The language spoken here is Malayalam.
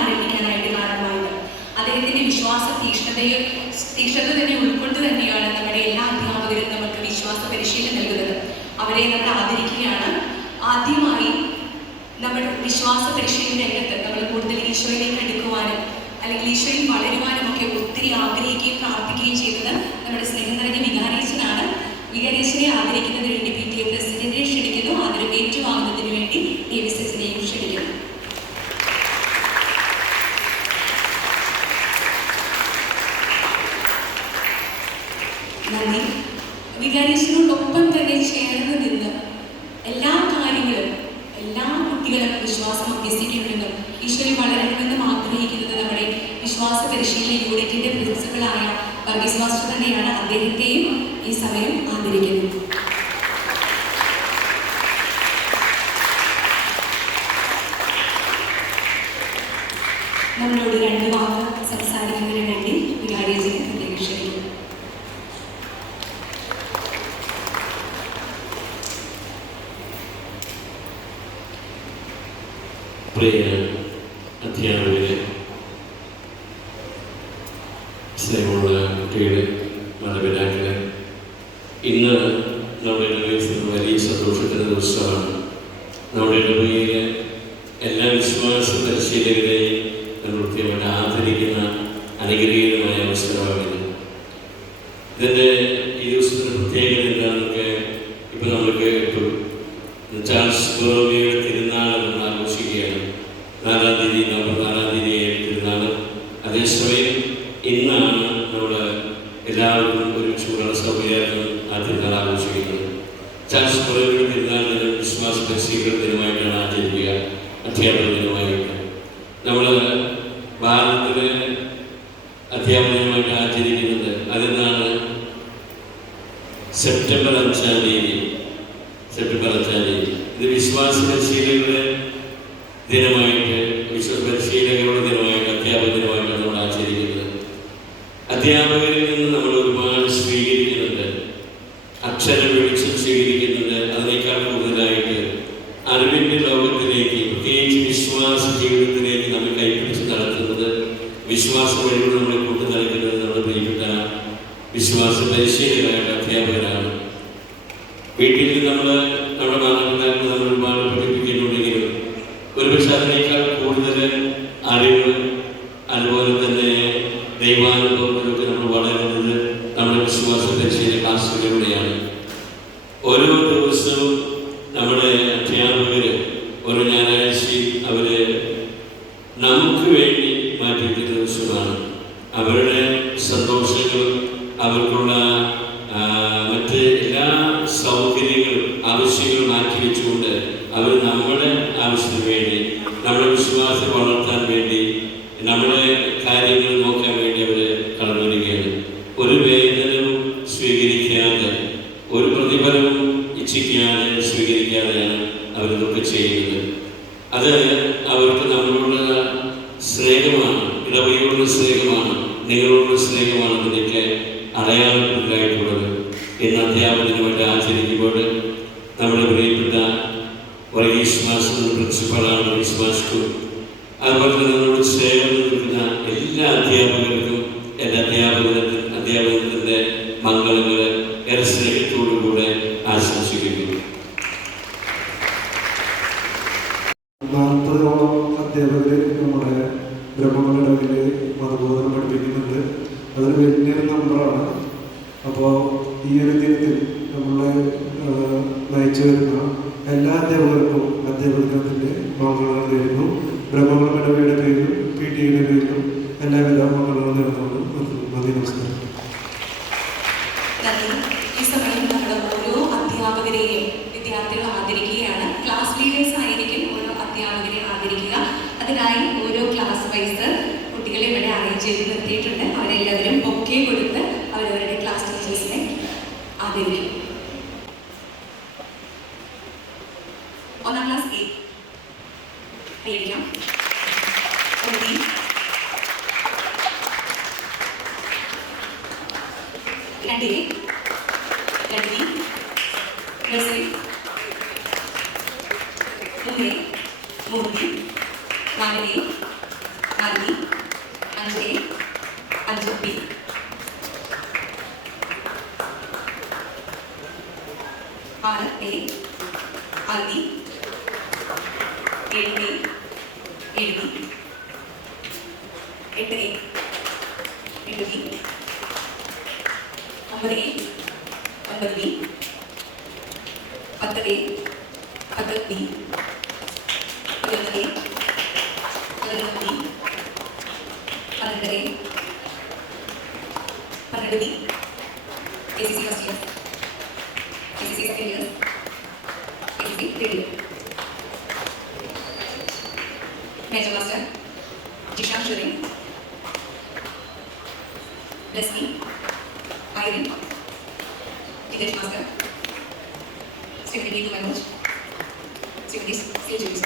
ആരംഭിക്കാനായിട്ട് കാരണമായത് അദ്ദേഹത്തിന്റെ വിശ്വാസ തീക്ഷ്ണത തന്നെ ഉൾക്കൊണ്ട് തന്നെയാണ് നമ്മുടെ എല്ലാ അധ്യാപകരും നമുക്ക് വിശ്വാസ പരിശീലനം നൽകുന്നത്. അവരെ നമ്മൾ ആദരിക്കുകയാണ്. ആദ്യമായി നമ്മുടെ വിശ്വാസ പരിശീലന രംഗത്ത് നമ്മൾ കൂടുതൽ ഈശോയിലേക്ക് അടുക്കുവാനും അല്ലെങ്കിൽ ഈശോയിൽ വളരുവാനും ഒക്കെ ഒത്തിരി ആഗ്രഹിക്കുകയും പ്രാർത്ഥിക്കുകയും ചെയ്തത് നമ്മുടെ സ്നേഹം നിറഞ്ഞ വികാരീച്ചനാണ്. വികാരീച്ചനെ ആദരിക്കുന്നതിന് വേണ്ടി PTA പ്രസിഡന്റിനെ ക്ഷണിക്കുന്നു. ആദരം ഏറ്റുവാങ്ങുന്നതിന് വേണ്ടി DVSSനെയും ക്ഷണിക്കുന്നു. നന്ദി. വികാരീച്ചനോടൊപ്പം തന്നെ ചേർന്ന് നിന്ന് എല്ലാ കാര്യങ്ങളും എല്ലാ കുട്ടികളും വിശ്വാസം അഭ്യസിക്കണമെന്നും ഈശോയിൽ വളരണമെന്നും ആഗ്രഹിക്കുന്നത് നമ്മുടെ വിശ്വാസ പരിശീലന യൂണിറ്റിന്റെ പ്രിൻസിപ്പളായ വർഗീസ് മാസ്റ്റർ തന്നെയാണ്. അദ്ദേഹത്തെയും ഈ സമയം ആദരിക്കുന്നു. നമ്മളോട് രണ്ട് വാക്ക് സംസാരിക്കുന്നതിന് വേണ്ടി വികാരിയെ പ്രത്യേകം ക്ഷണിക്കുന്നു. പ്രിയ അധ്യാപകരെ, സ്നേഹമുള്ള കുട്ടികളെ, മാതാപിതാക്കളെ, ഇന്ന് നമ്മുടെ ഇടവകയിൽ വലിയ സന്തോഷത്തിൻ്റെ ദിവസമാണ്. നമ്മുടെ ഇടവകയിലെ എല്ലാ വിശ്വാസ പരിശീലകരെയും നമ്മൾ കൃത്യമായിട്ട് ആദരിക്കുന്ന അനുഗ്രഹീതമായ അവസരമാണിത്. ഇതിൻ്റെ ഈ ദിവസത്തിൻ്റെ പ്രത്യേകത എന്താണെന്നൊക്കെ ഇപ്പം നമ്മൾ കേട്ടു. ചാൾസ് ബോറോമിയുടെ തിരുനാൾ നമ്മൾ ആഘോഷിക്കുകയാണ്. 4-ാം തീയതി നവംബർ 4-ാം തീയതി തിരുനാൾ. അതേസമയം ഇന്നാണ് നമ്മൾ എല്ലാവർക്കും ഒരു ചൂടുള്ള സൗകര്യം ആ തിരുനാൾ ആഘോഷിക്കുന്നത്. ചാൾസ് ബോറോമിയുടെ തിരുനാൾ ദിനം വിശ്വാസ പരിശീലന ദിനമായിട്ടാണ് ആചരിക്കുക, അധ്യാപക ദിനമായിട്ട്. നമ്മൾ ഭാരതത്തിലെ അധ്യാപക ദിനമായിട്ട് ആചരിക്കുന്നത് അതെന്നാണ്? സെപ്റ്റംബർ 5-ാം തീയതി. ഇത് വിശ്വാസ പരിശീലകരുടെ ദിനമായിട്ട്, വിശ്വാസ പരിശീലകരുടെ ദിനമായിട്ട്, അധ്യാപക ദിനമായിട്ടാണ് നമ്മൾ ആചരിക്കുന്നത്. അധ്യാപകരിൽ നിന്ന് നമ്മൾ ഒരുപാട് സ്വീകരിക്കുന്നുണ്ട്, അക്ഷര വെളിച്ചം സ്വീകരിക്കുന്നുണ്ട്. അതിനേക്കാൾ കൂടുതലായിട്ട് അറിവിൻ്റെ ലോകത്തിലേക്ക്, പ്രത്യേകിച്ച് വിശ്വാസ ജീവിതത്തിലേക്ക് നമ്മൾ കൈപിടിച്ച് നടത്തുന്നത്, വിശ്വാസ വഴികൾ നമ്മളെ കൊണ്ടു നടക്കുന്നത് നമ്മുടെ പ്രിയപ്പെട്ട വിശ്വാസ പരിശീലകരായിട്ട് അധ്യാപകരാണ്. വീട്ടിൽ നമ്മുടെ മാതാപിതാക്കൾ നമ്മൾ ഒരുപാട് പഠിപ്പിക്കുന്നുണ്ടെങ്കിലും ഒരുപക്ഷെ അതിനേക്കാൾ കൂടുതൽ അറിവ്, അതുപോലെ തന്നെ ദൈവാനുഭവത്തിലൊക്കെ നമ്മൾ വളരുന്നത് നമ്മുടെ വിശ്വാസ പരിശീലന ക്ലാസ്സുകളിലൂടെയാണ്. ഓരോ ദിവസവും നമ്മുടെ അധ്യാപകർ ഓരോ ഞായറാഴ്ചയും അവർ നമുക്ക് വേണ്ടി മാറ്റിവെക്കുന്ന ദിവസമാണ്. അവരുടെ സന്തോഷങ്ങളും അവർക്കുള്ള മറ്റ് എല്ലാ സൗകര്യങ്ങളും ആവശ്യങ്ങളും മാറ്റിവെച്ചുകൊണ്ട് അവർ നമ്മുടെ ആവശ്യത്തിന് വേണ്ടി, നമ്മുടെ വിശ്വാസം വളർത്താൻ വേണ്ടി, നമ്മുടെ കാര്യങ്ങൾ നോക്കാൻ വേണ്ടി അവർ കടന്നു വരികയാണ്. ഒരു വേതനവും സ്വീകരിക്കാതെ, ഒരു പ്രതിഫലവും ഇച്ഛിക്കാതെ, സ്വീകരിക്കാതെയാണ് അവരിതൊക്കെ ചെയ്യുന്നത്. അത് അവർക്ക് നമ്മളോടുള്ള സ്നേഹമാണ്, ഇടവകയോടുള്ള സ്നേഹമാണ്, നിങ്ങളോടുള്ള സ്നേഹമാണ് ഇതിലേക്ക് അടയാളപ്പെടുത്തായിട്ടുള്ളത്. ഇന്ന് അധ്യാപക ദിനമായിട്ട് ആചരിക്കുമ്പോൾ നമ്മുടെ പ്രിയപ്പെട്ട വർഗീസ് മാസ്റ്റർ പ്രിൻസിപ്പളാണ് വർഗീസ് മാസ്റ്റർ. അതുപോലെ തന്നെ നമ്മളോട് ചേർന്ന് നിൽക്കുന്ന എല്ലാ അധ്യാപകർക്കും എൻ്റെ അധ്യാപക ദിനത്തിൻ്റെ മംഗളങ്ങൾ ഏറെ സ്നേഹത്തോടുകൂടെ ആശംസിക്കുന്നു. വലിയൊരു നമ്പറാണ്. അപ്പോൾ ഈ ഒരു ദിനത്തിൽ നമ്മളെ നയിച്ചു വരുന്ന എല്ലാ അധ്യാപകർക്കും അധ്യാപക ദിനത്തിൻ്റെ മംഗളങ്ങൾ നേരുന്നു. ബ്രഹ്മകുളം ഇടവയുടെ പേരിലും PTA പേരിലും എല്ലാവിധ മംഗളങ്ങളും നേർന്നുകൊണ്ട് നന്ദി, നമസ്കാരം. ഈ സമയം നമ്മൾ ഓരോ അധ്യാപകരെയും വിദ്യാർത്ഥികൾ ആദരിക്കുകയാണ്. ക്ലാസ് ലീഡേഴ്സ് ആയിരിക്കും ഓരോ അധ്യാപകരെ ആദരിക്കുക. അതിനായി ഓരോ ക്ലാസ് വൈസ് കുട്ടികളെ ഇവിടെ അറേഞ്ച് ചെയ്ത് നിർത്തിയിട്ടുണ്ട്. അവരെല്ലാവരും ബൊക്കെ കൊടുത്ത് അവരവരുടെ ക്ലാസ് ടീച്ചേഴ്സിനെ ആദരിക്കും. 1ാം class A കൈയടിക്കാം. 2 nursery 3 4 5 5B 6A 6B 7B 7B 8A 8B 9A 9B 10A 10B 11A 11B 12A 12B KCC first year KCC second year KCC third year Major Master Jishan Shurin Leslie Irene English Master Secretary to Manoj Secretary Skill Juice